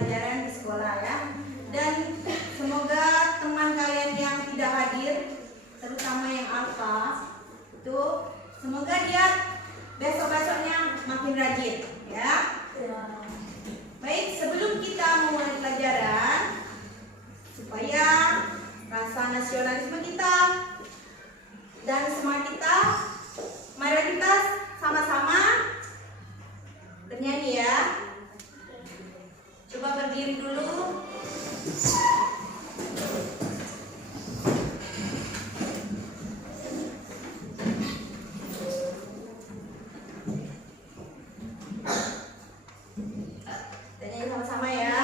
pembelajaran di sekolah ya. Dan semoga teman kalian yang tidak hadir, terutama yang alfa, itu semoga dia besok-besoknya makin rajin ya. Baik, sebelum kita memulai pelajaran, supaya rasa nasionalisme kita dan semangat kita, mari kita sama-sama bernyanyi ya. Coba berdiri dulu. Bernyanyi sama-sama ya.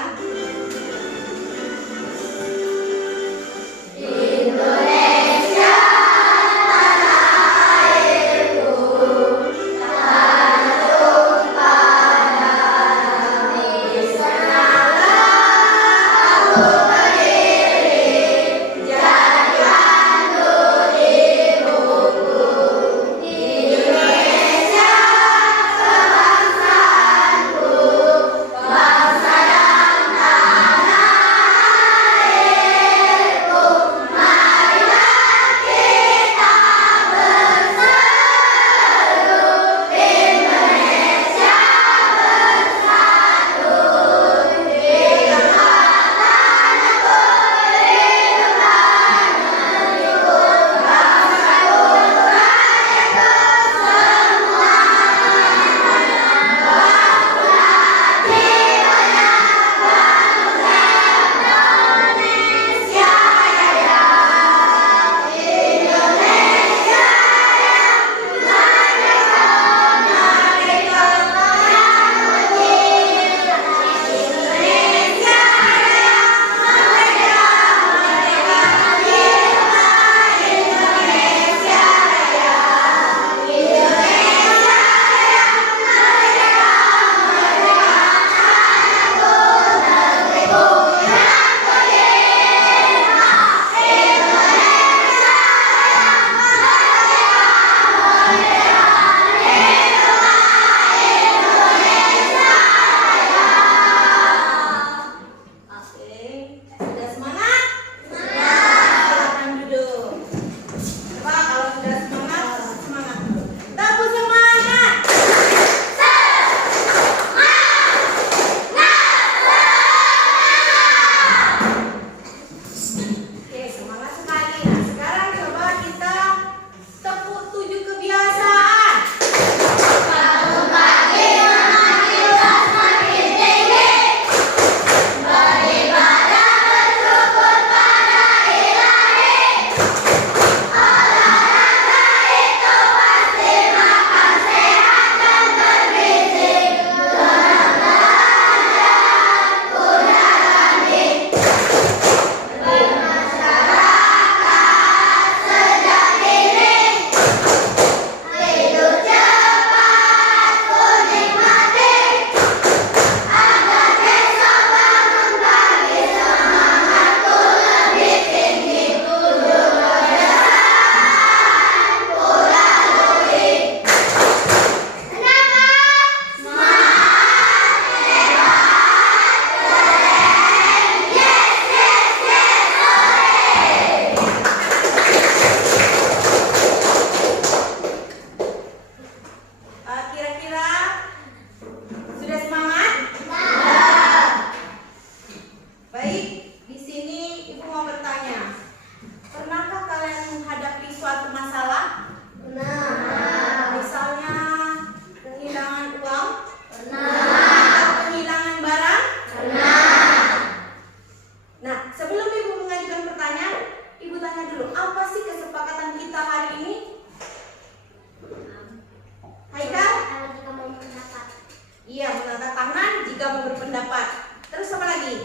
Iya, mengangkat tangan jika mau berpendapat. Terus apa lagi?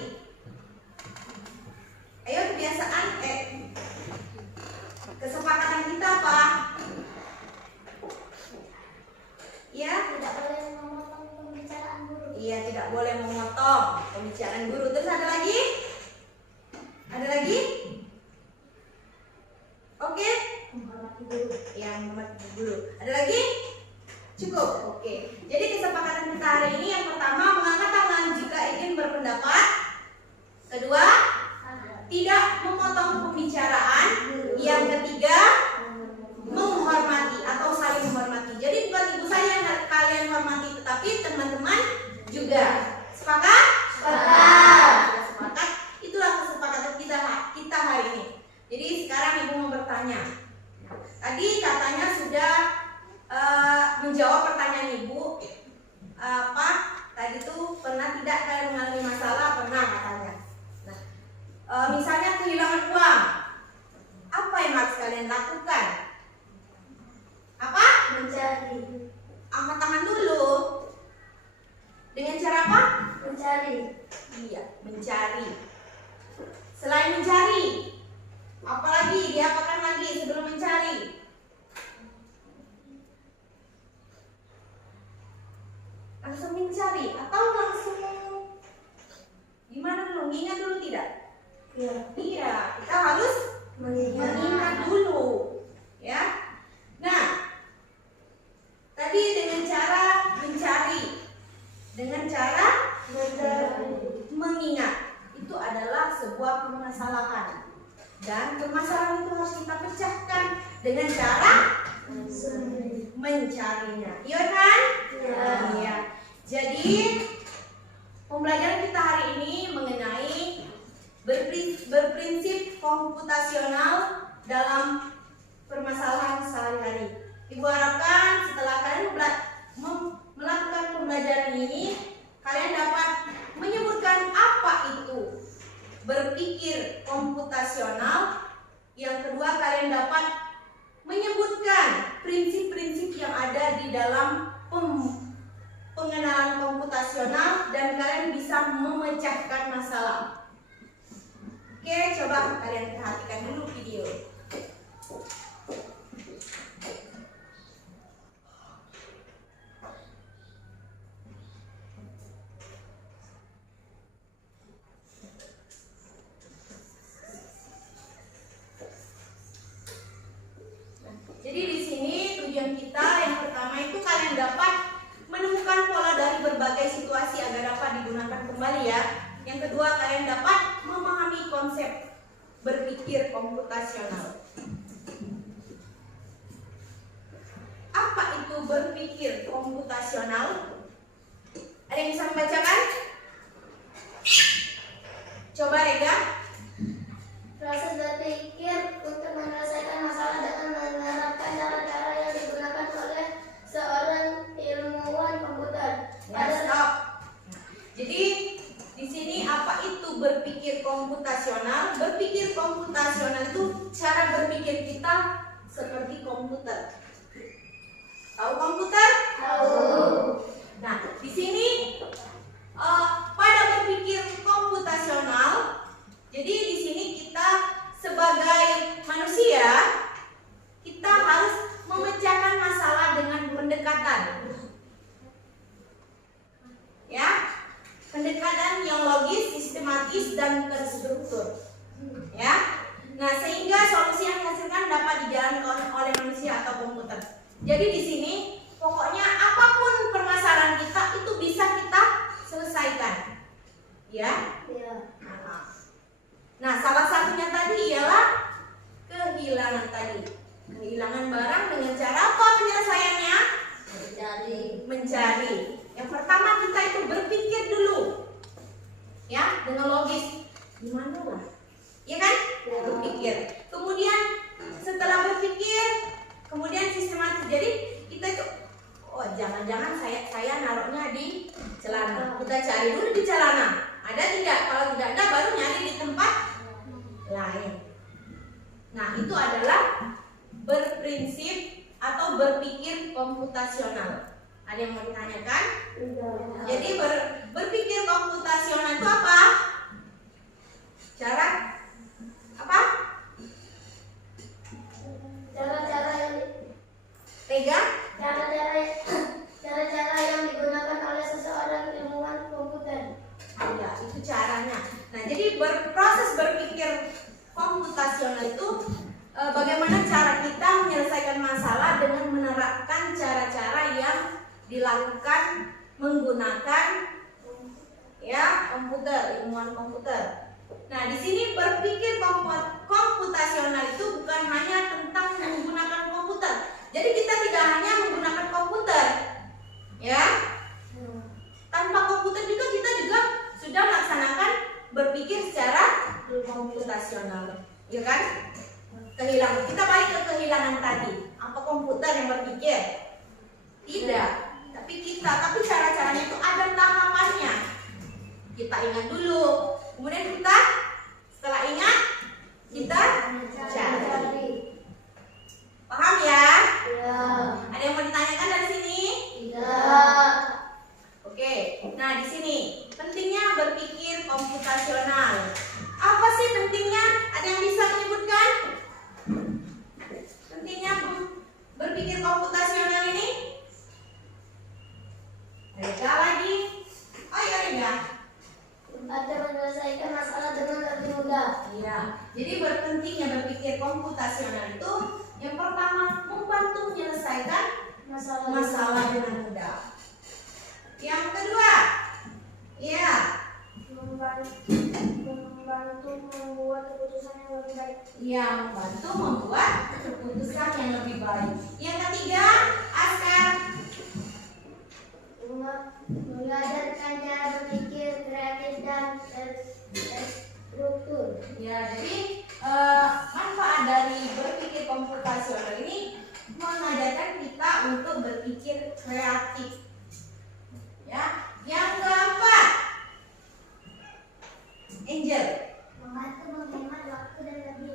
Ayo kebiasaan kesepakatan kita apa? Ya, tidak boleh memotong pembicaraan guru. Iya, tidak boleh memotong pembicaraan guru. Terus ada lagi? Ada lagi? Oke? Menghormati guru. Yang menghormati guru. Ada lagi? Cukup. Oke. Jadi kesepakatan kita hari ini yang pertama, mengangkat tangan jika ingin berpendapat. juga. Sepakat? Sepakat. Sudah sepakat? Itulah kesepakatan kita hari ini. Jadi sekarang Ibu mau bertanya. Tadi katanya sudah menjawab pertanyaan Ibu. Apa tadi tuh pernah tidak kalian mengalami masalah? Pernah katanya. Nah, misalnya kehilangan uang, apa yang harus kalian lakukan? Apa? Mencari. Angkat tangan dulu. Dengan cara apa? Mencari. Iya, mencari. Selain mencari, apalagi diapakan lagi sebelum mencari? Langsung mencari atau langsung gimana dulu? Ingat dulu tidak? Iya. Iya, kita harus mengingat dulu, ya. Nah, tadi dengan cara mencari, dengan cara mengingat, itu adalah sebuah permasalahan, dan permasalahan itu harus kita pecahkan dengan cara mencarinya. Iya kan? Iya. Jadi pembelajaran kita hari ini mengenai berprinsip komputasional dalam permasalahan sehari-hari. Ibu harapkan setelah kalian melakukan pembelajaran ini, kalian dapat menyebutkan apa itu berpikir komputasional. Yang kedua, kalian dapat menyebutkan prinsip-prinsip yang ada di dalam pengenalan komputasional, dan kalian bisa memecahkan masalah. Oke, coba kalian perhatikan dulu video. Jadi di sini tujuan kita yang pertama itu kalian dapat menemukan pola dari berbagai situasi agar dapat digunakan kembali ya. Yang kedua, kalian dapat memahami konsep berpikir komputasional. Apa itu berpikir komputasional? Ada yang bisa membacakan? Coba Rega. Proses berpikir untuk menyelesaikan masalah dengan menerapkan cara-cara yang digunakan oleh seorang ilmuwan komputer. Ya, stop. Jadi di sini apa itu berpikir komputasional? Berpikir komputasional itu cara berpikir kita seperti komputer. Tahu komputer? Tahu. Nah, di sini pada berpikir komputasional, jadi di sini kita sebagai manusia, kita harus memecahkan masalah dengan pendekatan. Ya, pendekatan yang logis, sistematis, dan terstruktur. Ya, nah sehingga solusi yang dihasilkan dapat dijalankan oleh manusia atau komputer. Jadi di sini pokoknya apapun permasalahan kita itu bisa kita selesaikan. Ya. Nah, salah satunya tadi ialah kehilangan tadi. Kehilangan barang dengan cara apa penyelesaiannya? Mencari. Yang pertama kita itu berpikir dulu. Ya, dengan logis. Gimana lah? Ya kan? Berpikir. Kemudian setelah berpikir, kemudian sistematis. Jadi kita itu, oh jangan-jangan saya naruhnya di celana. Kita cari dulu di celana. Ada tidak? Kalau tidak ada, baru nyari di tempat lain. Nah, itu adalah berprinsip atau berpikir komputasional. Ada yang mau ditanyakan? Jadi berpikir komputasional itu apa? Cara apa? Cara-cara yang Tega? cara-cara yang digunakan oleh seseorang ilmuwan komputer. Ya, itu caranya. Nah, jadi proses berpikir komputasional itu bagaimana cara kita menyelesaikan masalah dengan menerapkan cara-cara yang dilakukan menggunakan ya komputer, ilmuwan komputer. Nah, di sini berpikir komputasional itu bukan hanya tentang menggunakan komputer. Jadi kita tidak hanya menggunakan komputer, ya. Tanpa komputer komputasional, ya kan? Kehilangan. Kita balik ke kehilangan tadi. Apa komputer yang berpikir? Tidak. Tapi cara-caranya itu ada tahapannya. Kita ingat dulu, kemudian kita setelah ingat kita cari. Paham ya? Ya. Ada yang mau ditanyakan dari sini? Tidak. Oke. Nah, di sini pentingnya berpikir komputasional. Apa sih pentingnya? Ada yang bisa menyebutkan? Pentingnya berpikir komputasional ini? Rega lagi. Ayo Rega. Ada menyelesaikan masalah dengan lebih mudah. Iya. Jadi berpentingnya berpikir komputasional itu yang pertama membantu menyelesaikan masalah dengan mudah. Yang kedua, ya, membantu membuat keputusan yang lebih baik. yang membantu membuat keputusan yang lebih baik. Yang ketiga, Askar, Mengajarkan cara berpikir kreatif dan terstruktur. ya, jadi manfaat dari berpikir komputasional ini mengajarkan kita untuk berpikir kreatif. Ya, yang keempat, Angel. Membantu menghemat waktu dan lebih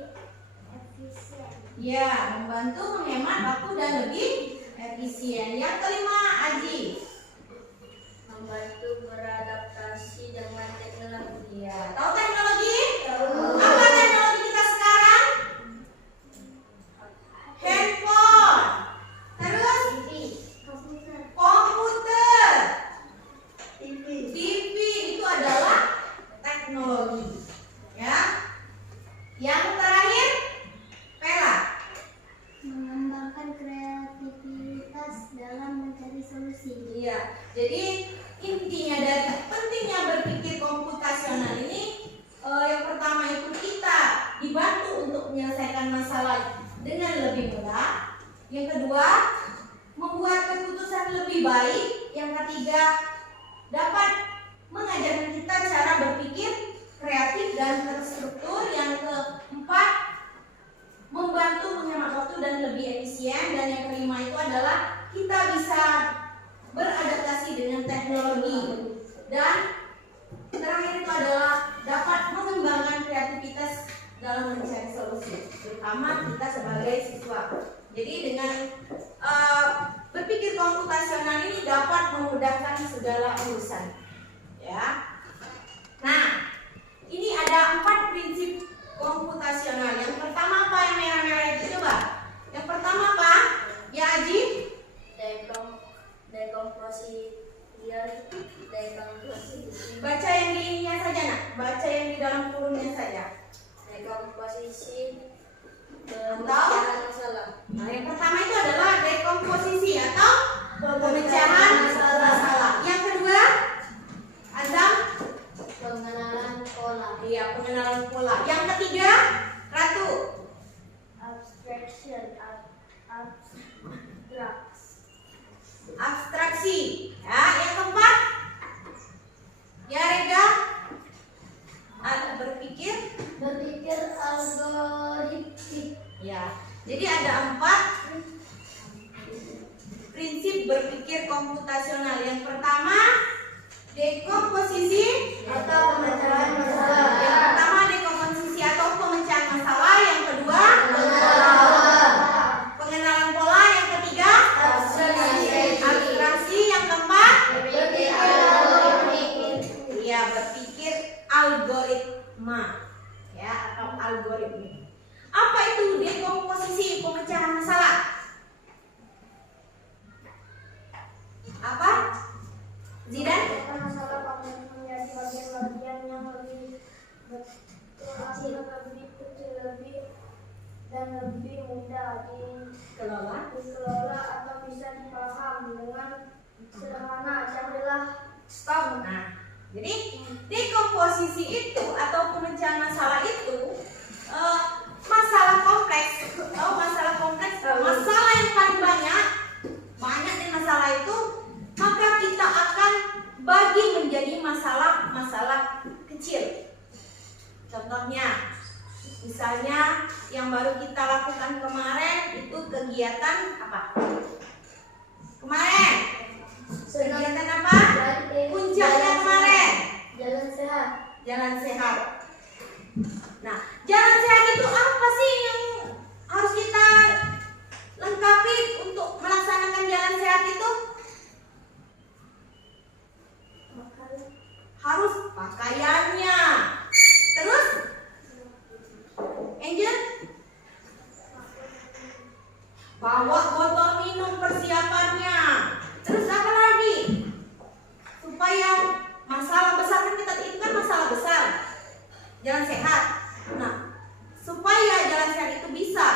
efisien. Ya, membantu menghemat waktu dan lebih efisien. Yang kelima, Aji. Membantu beradaptasi dengan teknologi. Ya, tahu teknologi? Tahu. Apa teknologi kita sekarang? Handphone. Terus komputer, TV itu adalah teknologi. Ya. Yang terakhir, Pela. Mengembangkan kreativitas dalam mencari solusi. Iya. Jadi intinya dari pentingnya berpikir komputasional ini, yang pertama itu kita dibantu untuk menyelesaikan masalah dengan lebih mudah. Yang kedua, membuat keputusan lebih baik. Yang ketiga, dapat mengajarkan kita cara berpikir kreatif dan terstruktur. Yang keempat, membantu menghemat waktu dan lebih efisien. Dan yang kelima itu adalah kita bisa beradaptasi dengan teknologi. Dan terakhir itu adalah dapat mengembangkan kreativitas dalam mencari solusi, terutama kita sebagai siswa. Jadi dengan berpikir komputasional ini dapat memudahkan segala urusan. Ya. Nah, ini ada 4 prinsip komputasional. Yang pertama apa yang merah-merah itu coba? Yang pertama apa? Ya Aji? Dekomposisi. Baca yang di ininya saja nak. Baca yang di dalam kurungnya saja. Dekomposisi. Pemecahan masalah. Nah, yang pertama itu adalah dekomposisi atau pemecahan masalah. Yang kedua, Azam? Pengenalan pola. Iya, pengenalan pola. Yang ketiga, Ratu? Abstraction. Abstraksi. Ya, yang keempat, ya Rega? Berpikir algoritmik. Ya, jadi ada 4 prinsip berpikir komputasional. Yang pertama, dekomposisi Atau pemecahan masalah. Yang pertama, dekomposisi atau pemecahan masalah. Yang kedua, pengenalan pola. Yang ketiga, abstraksi. Yang keempat, ya berpikir algoritma, ya atau algoritma. Apa itu dekomposisi, pemecahan masalah? Apa? Zidan? Masalah kompleks menjadi bagian-bagian yang lebih betul, lebih kecil, dan lebih mudah Kelola. dikelola atau bisa dipaham dengan sederhana. Carilah stop. Nah, jadi dekomposisi itu atau pemecahan masalah itu masalah kompleks. Masalah yang paling banyak di masalah itu, maka kita akan bagi menjadi masalah-masalah kecil. Contohnya, Misalnya yang baru kita lakukan kemarin itu kegiatan apa? Kemarin kegiatan apa? Puncaknya kemarin Jalan sehat. jalan sehat. Nah, jalan sehat itu apa sih yang harus kita lengkapi untuk melaksanakan jalan sehat itu? Harus pakaiannya. Terus Angel bawa botol minum persiapannya. Terus apa lagi? Supaya masalah besar, kan kita itu kan masalah besar jalan sehat. Nah, supaya jalan sehat itu bisa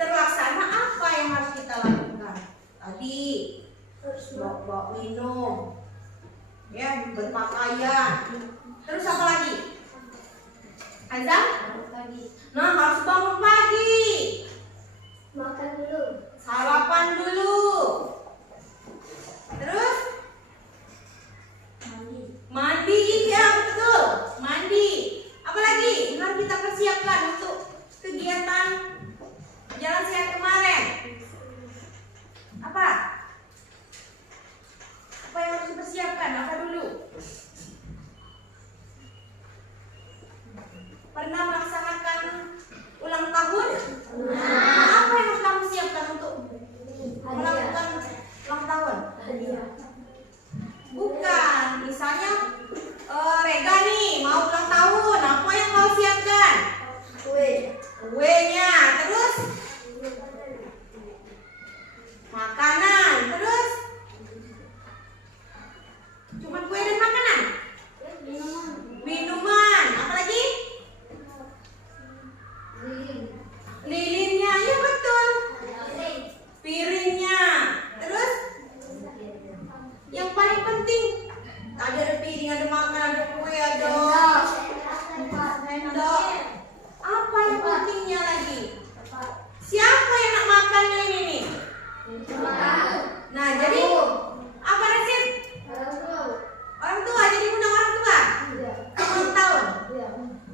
terlaksana, apa yang harus kita lakukan? Tadi bawa minum, ya, berpakaian. Terus apa lagi? Azam? Nah, harus bangun pagi, Makan dulu. sarapan dulu. Terus mandi, iya betul, mandi. Apa lagi yang harus kita persiapkan untuk kegiatan jalan sehat kemarin? Apa? Apa yang harus dipersiapkan? Apa dulu? Pernah melaksanakan ulang tahun? Nah, apa yang harus kamu siapkan untuk melakukan ulang tahun? Bukan, misalnya Rega nih mau ulang tahun, apa yang kau siapkan? Kuenya, terus makanan, terus cuma kue dan makanan, minuman, apa lagi? Lilinnya, ya betul, piringnya, terus yang paling penting tadi ada piring, ada makanan, ada kue, ada sendok. Apa yang pentingnya lagi? Siapa yang nak makan ini nih? Nah, jadi apa resep? Orang tua, jadi undang orang tua. Ulang tahun.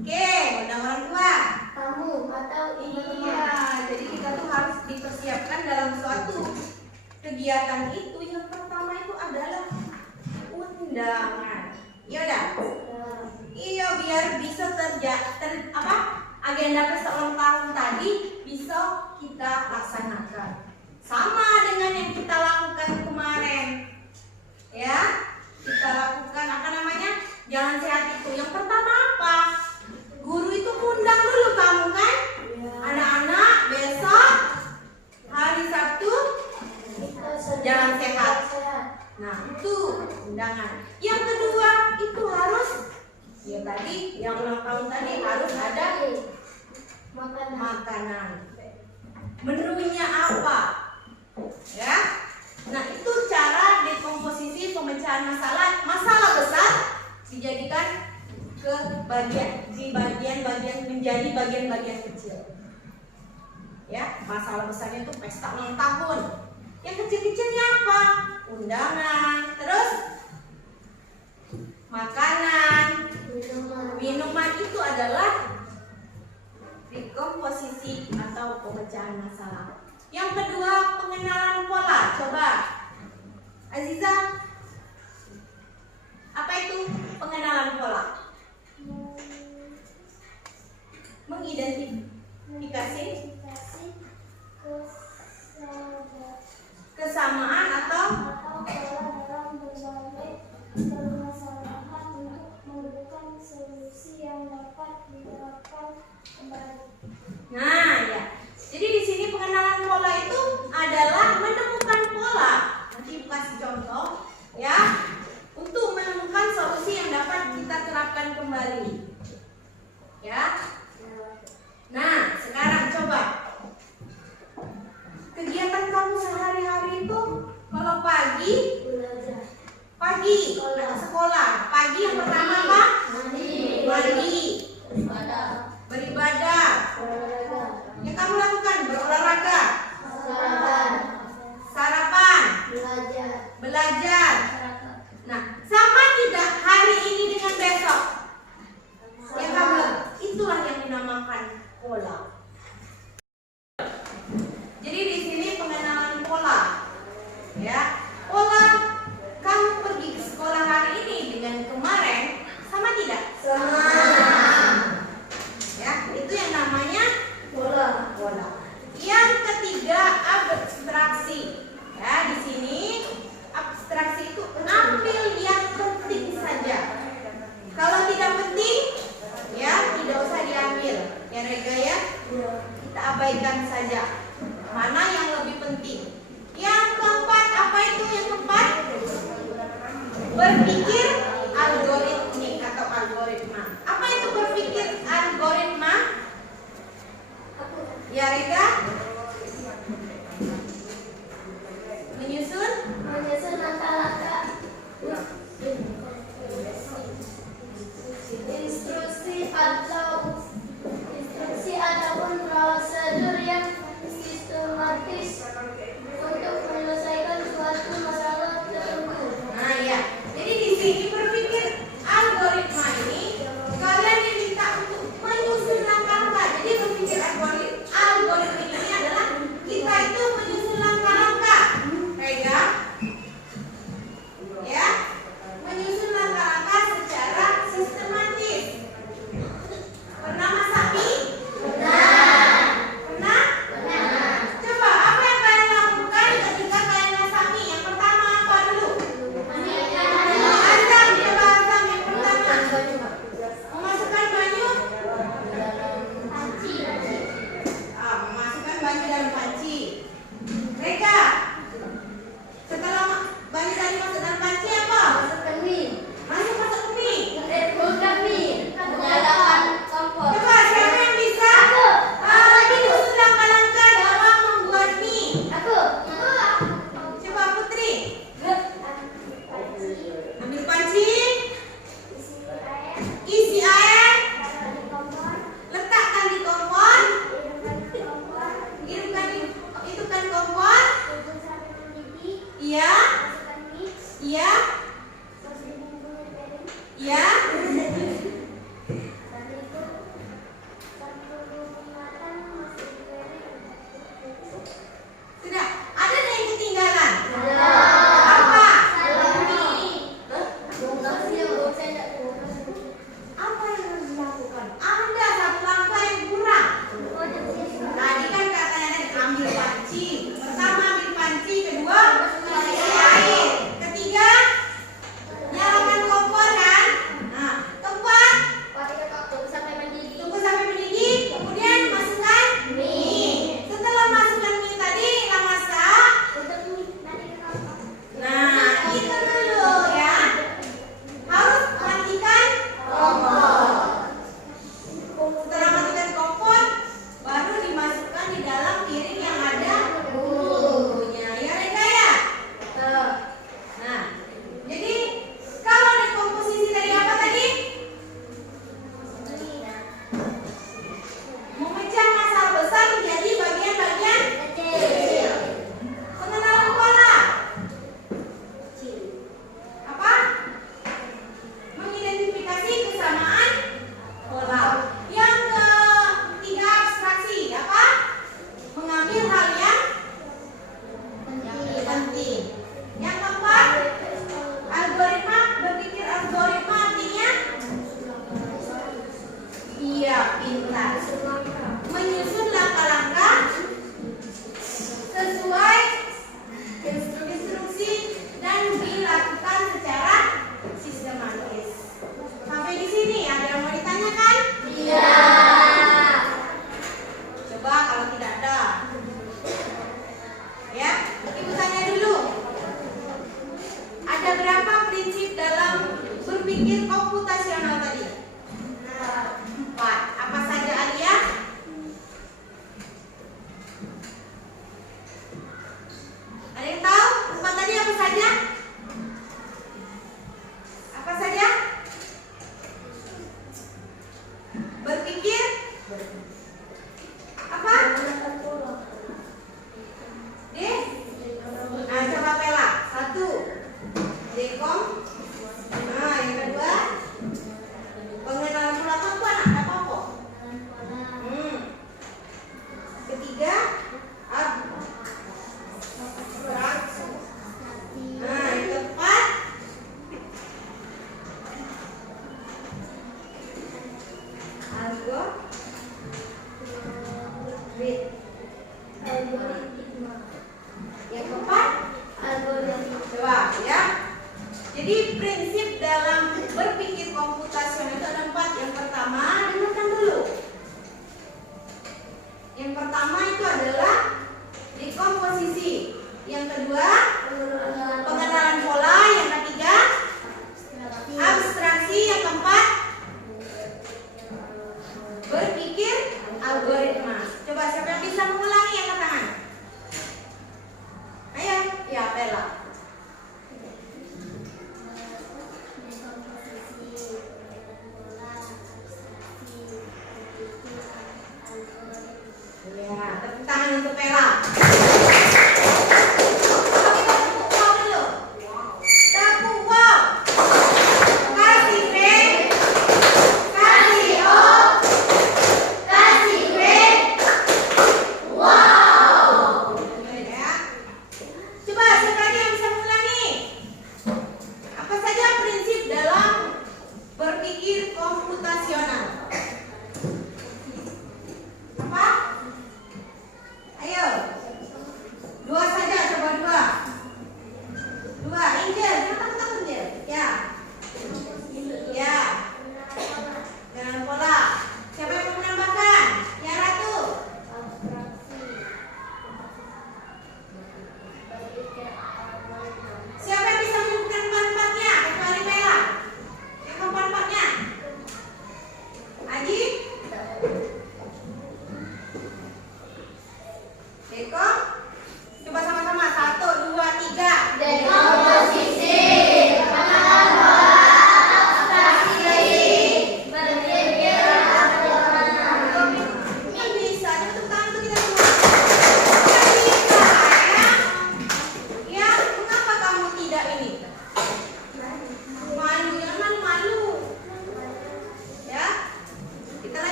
Oke, undang orang tua. Tamu atau Iya, jadi kita tuh harus dipersiapkan dalam suatu kegiatan itu. Yang pertama itu adalah undangan. Ya udah. Iya, biar bisa agenda pesta ulang tahun tadi bisa kita laksanakan. Sama dengan yang kita lakukan kemarin. Ya, kita lakukan apa namanya? Jalan sehat itu. Yang pertama apa? Guru itu undang dulu kamu kan? Anak-anak besok hari Sabtu jalan sehat. Nah, itu undangan. Yang kedua itu harus, ya tadi yang ulang tahun tadi harus ada makanan. Menunya apa? Ya. Nah, itu cara dekomposisi pemecahan masalah besar dijadikan ke bagian menjadi bagian-bagian kecil. Ya, masalah besarnya itu pesta ulang tahun. Yang kecil-kecilnya apa? Undangan, terus makanan, minuman itu adalah dekomposisi atau pemecahan masalah. Yang kedua, pengenalan pola. Coba Aziza, apa itu pengenalan pola? Mengidentifikasi kesamaan atau pola dalam berbagai permasalahan untuk menemukan solusi yang dapat diterapkan kembali. Nah, ya. Jadi di sini pengenalan pola itu adalah menemukan pola. Nanti kasih contoh, ya, untuk menemukan solusi yang dapat kita terapkan kembali. Ya. Nah, sekarang coba kegiatan kamu sehari-hari itu kalau pagi sekolah. Pagi yang pertama apa? Mandi. Beribadah. Yang kamu lakukan berolahraga. Sarapan. Belajar. Nah, sama tidak hari ini dengan besok? Yang kamu itulah yang dinamakan Berpikir algoritmik atau algoritma. Apa itu berpikir algoritma? Ya, Rika? Menyusun langkah-langkah instruksi ataupun prosedur yang sistematis untuk menyelesaikan suatu masalah tertentu. Nah ya, jadi di sini berpikir algoritma ini kalian diminta untuk menyusun langkah-langkah. Jadi berpikir algoritma ini adalah kita itu menyusun langkah-langkah, Rega, ya, menyusun langkah-langkah secara sistematis. Pernah masak mie? Pernah? Coba apa yang kalian lakukan ketika kalian masak mie? Yang pertama apa dulu? Azam, coba azam yang pertama. Memasukkan banyu? Memasukkan banyu dalam panci. Rega, setelah banyu tadi masuk dalam panci apa? Masuk mie. Coba siapa yang bisa? Menyusun langkah-langkah dalam membuat mie. Coba Putri. Ambil panci, isi air, letakkan di kompor, hidupkan kompor. Iya, iya, iya. Sudah, ada yang ketinggalan? Apa? Apa yang harus dilakukan? Ada satu langkah yang kurang. Tadi kan katanya tadi ambil panci. Pertama ambil panci, kedua isi air, ketiga nyalakan kompor kan? Nah, keempat tunggu sampai mendidih, kemudian masukkan mie. Setelah masukkan mie tadi kita masak. Nah, itu dulu ya. Harus matikan kompor. Setelah matikan kompor, baru dimasukkan di dalam piring yang ada bumbunya. Ya, Rega ya? Nah, jadi kalau ada komposisi dari apa tadi? Memecah masalah besar menjadi bagian-bagian kecil. Pengenalan pola. Apa? Mengidentifikasi kesamaan pola. Yang ketiga abstraksi. Apa? Mengambil hal yang penting. Yang keempat, algoritma. Berpikir algoritma artinya iya, pintar. Menyusun langkah-langkah sesuai instruksi dan dilakukan secara sistematis. Sampai di sini ada yang mau ditanyakan? Coba kalau tidak ada. Ya, Ibu tanya dulu. Ada berapa prinsip dalam berpikir komputasional tadi? 4. Apa saja, Alia? Ada yang tahu? 4 tadi apa saja? Apa saja? Berpikir apa? D. Nah, coba Pela. 1. Dekom. Nah, yang kedua pengenalan pola apa? Ada apa? Ketiga abstraksi. Nah, yang keempat algoritma. Yang keempat coba ya. Jadi prinsip dalam berpikir komputasional itu ada 4. Yang pertama, dengarkan dulu. Yang pertama itu adalah dekomposisi. Yang kedua, pengenalan pola. Yang ketiga,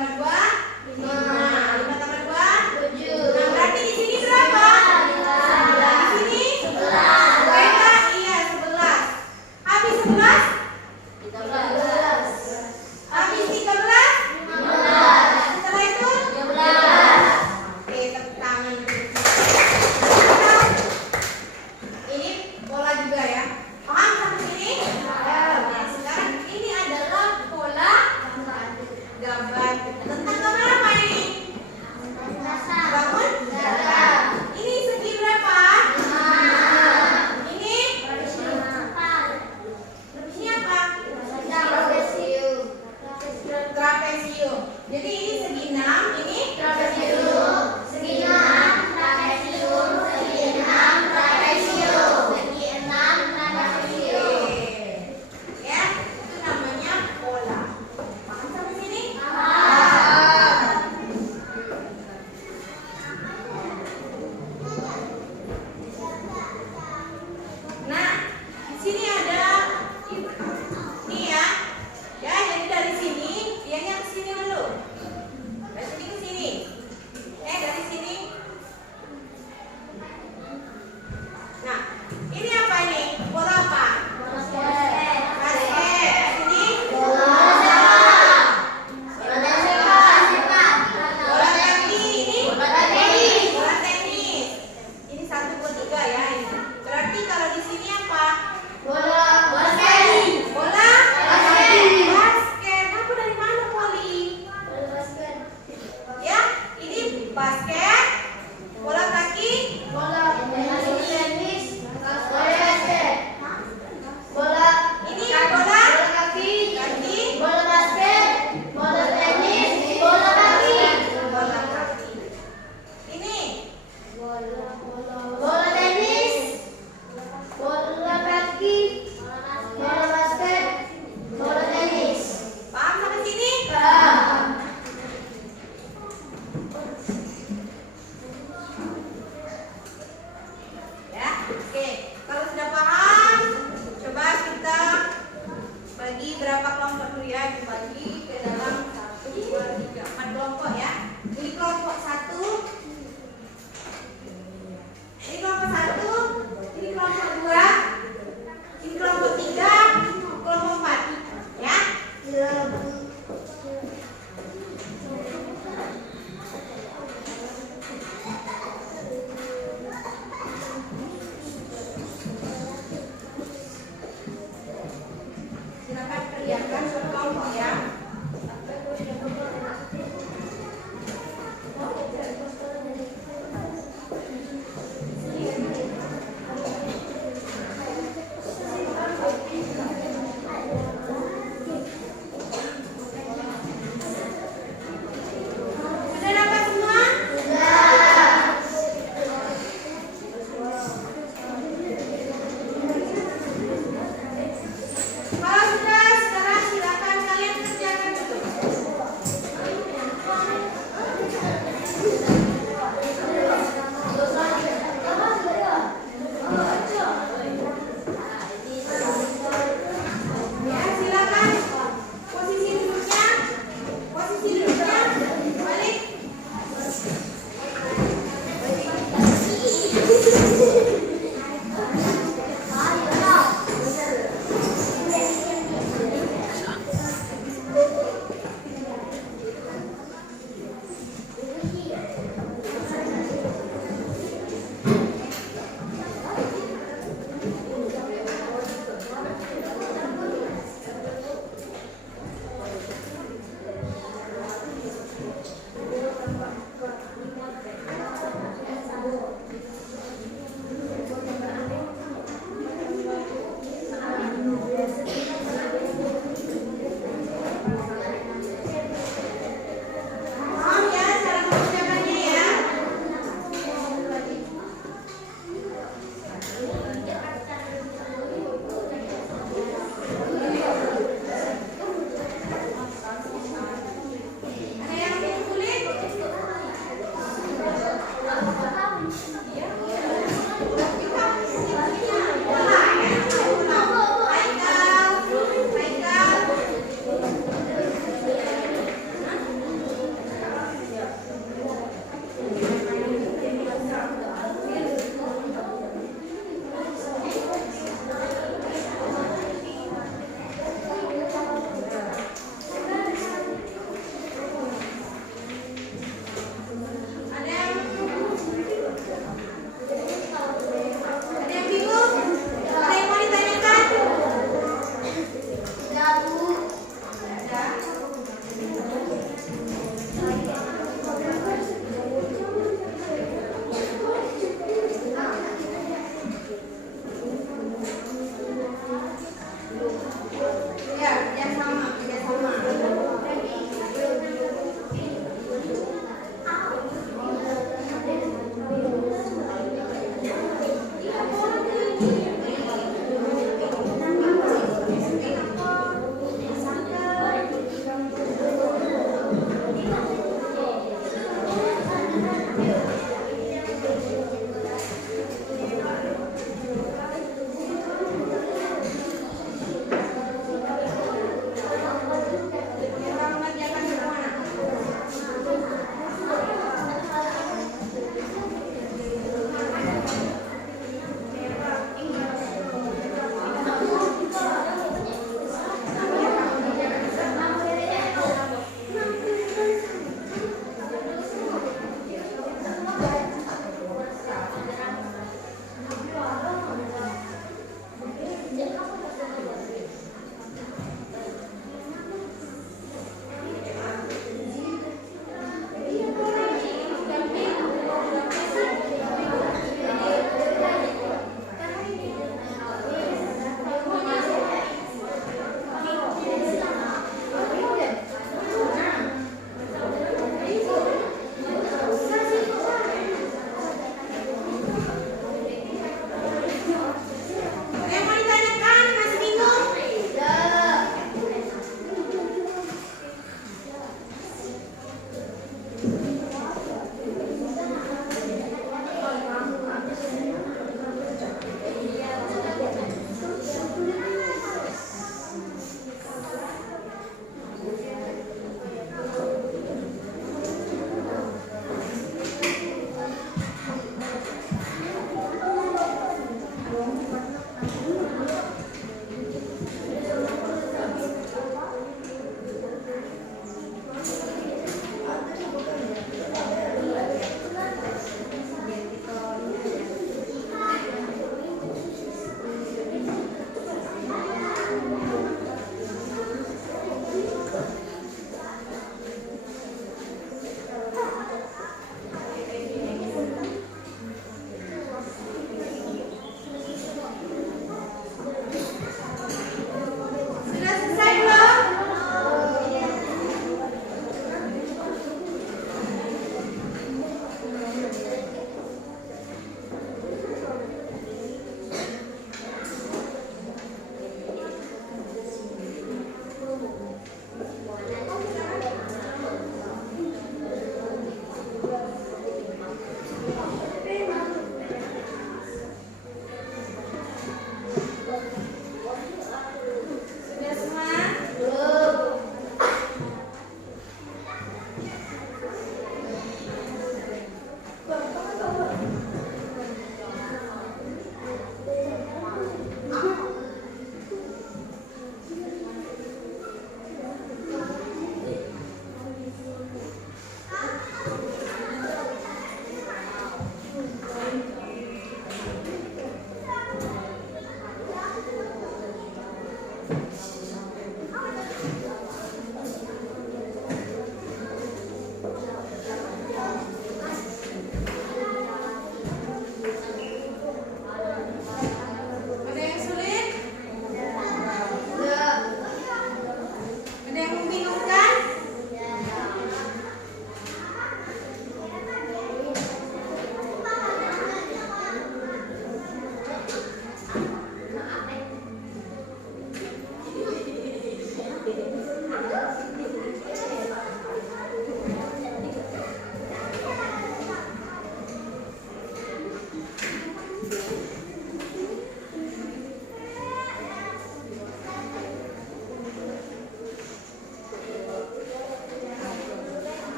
tambah 2, 5. 5 tambah 2, 7. nah, berarti di sini berapa? Di sini? 11. Beda, iya 11. Habis 11? 13. Habis 13? 15. Setelah itu? 13. Oke, tepuk tangan. Ini bola juga ya. Paham sampai sini? Nah, sekarang ini adalah pola gambar tentang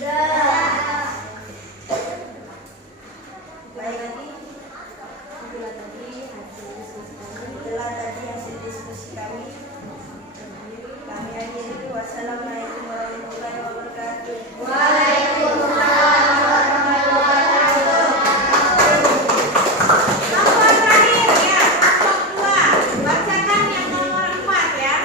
Baik lagi. Itulah tadi hasil diskusi kami. Kami akhiri. Wassalamualaikum warahmatullahi wabarakatuh. Waalaikumsalam warahmatullahi wabarakatuh. Nomor terakhir ya, kelompok 2. Bacakan yang nomor 4 ya.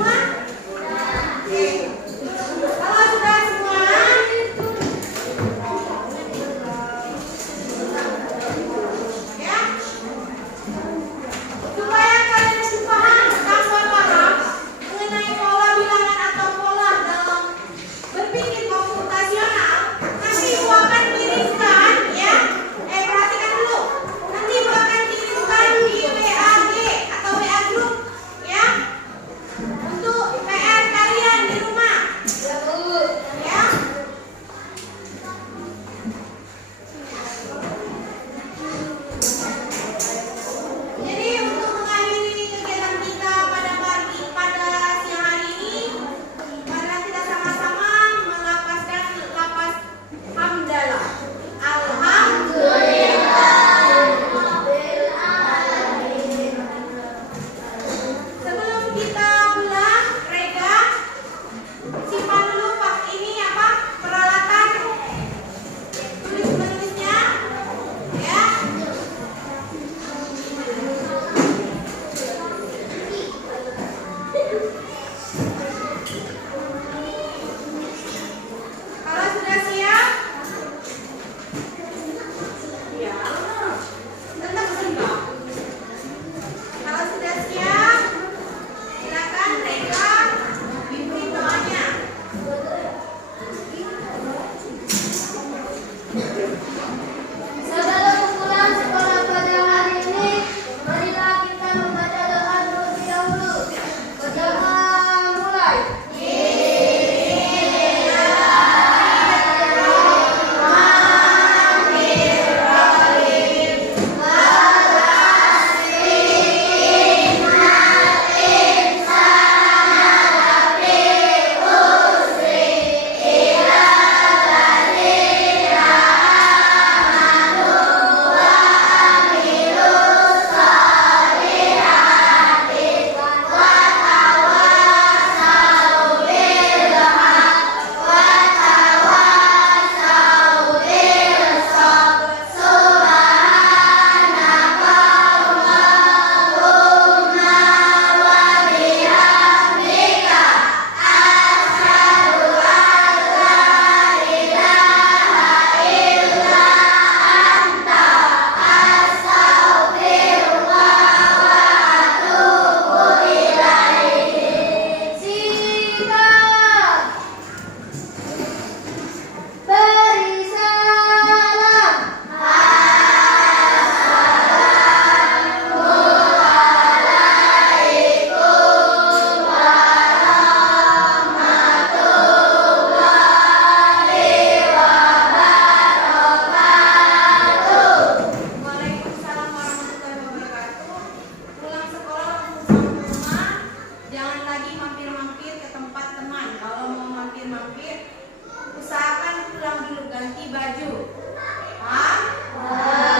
semua? Oke. Kalau sudah semua, ya, supaya kalian lebih paham, tambah paham mengenai pola bilangan atau pola dalam berpikir komputasional, nanti Ibu akan kirimkan, ya. Perhatikan dulu. Nanti Ibu akan kirimkan di WA-G atau WA Group, ya, untuk PR kalian di rumah. Ya. Jadi untuk mengakhiri kegiatan kita pada siang hari ini, marilah kita sama-sama melafazkan lafaz hamdalah. Sebelum kita pulang, Rega, simpan dulu pak ini apa? Peralatan tulis menulisnya, ya. Kalau sudah siap, ya, tetap sebentar. Kalau sudah siap, silakan Rega pimpin doanya. Sebelum pulang sekolah pada hari ini, marilah kita membaca doa terlebih dahulu. Pertama, mulai. Sikap. Beri salam. Waalaikumsalam warahmatullahi wabarakatuh. Pulang sekolah langsung sampai rumah. Jangan lagi mampir-mampir ke tempat teman. Kalau mau mampir-mampir, usahakan pulang dulu ganti baju. Paham?